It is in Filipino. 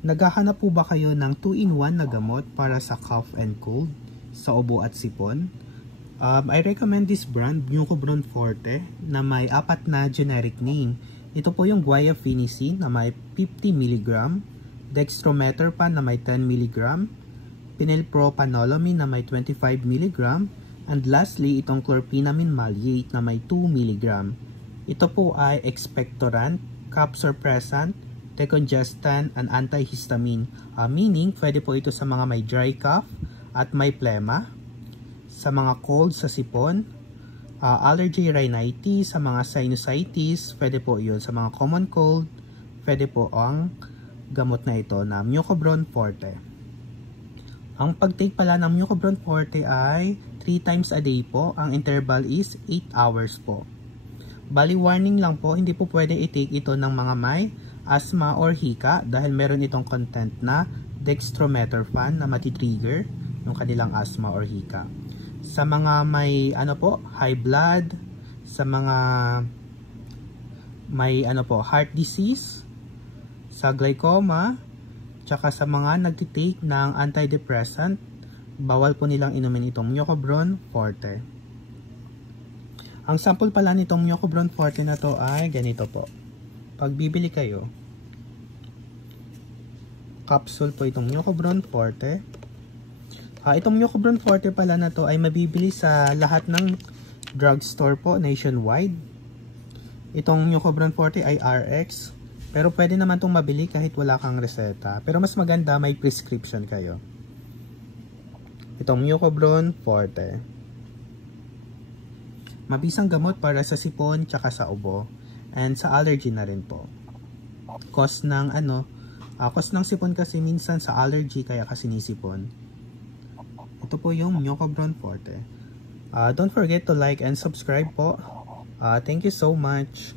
Naghahanap po ba kayo ng 2-in-1 na gamot para sa cough and cold, sa ubo at sipon? I recommend this brand, Mucobron Forte, na may 4 na generic name. Ito po yung Guaifenesin na may 50 mg, Dextromethorphan na may 10 mg, Phenylpropanolone na may 25 mg, and lastly, itong Chlorpheniramine Maleate na may 2 mg. Ito po ay expectorant, cough suppressant, decongestant, and antihistamine. Meaning, pwede po ito sa mga may dry cough at may phlegma, sa mga cold sa sipon, allergy rhinitis, sa mga sinusitis, pwede po yun. Sa mga common cold, pwede po ang gamot na ito na Mucobron Forte. Ang pag-take pala ng Mucobron Forte ay 3 times a day po. Ang interval is 8 hours po. Bali warning lang po, hindi po pwede i-take ito ng mga may asthma or hika dahil meron itong content na dextromethorphan na matitrigger yung kanilang asthma or hika. Sa mga may high blood, sa mga may heart disease, sa glaucoma, tsaka sa mga nagtitake ng antidepressant, bawal po nilang inumin itong Mucobron Forte. Ang sample pala nitong Mucobron Forte na to ay ganito po. Pag bibili kayo, capsule po itong Mucobron Forte. Itong Mucobron Forte pala na to ay mabibili sa lahat ng drugstore po nationwide. Itong Mucobron Forte ay RX, pero pwede naman itong mabili kahit wala kang reseta. Pero mas maganda may prescription kayo. Itong Mucobron Forte. Mabisang gamot para sa sipon tsaka sa ubo. And sa allergy na rin po. Cause ng sipon kasi minsan sa allergy kaya kasi sinisipon. Ito po yung Mucobron Forte. Don't forget to like and subscribe po. Thank you so much.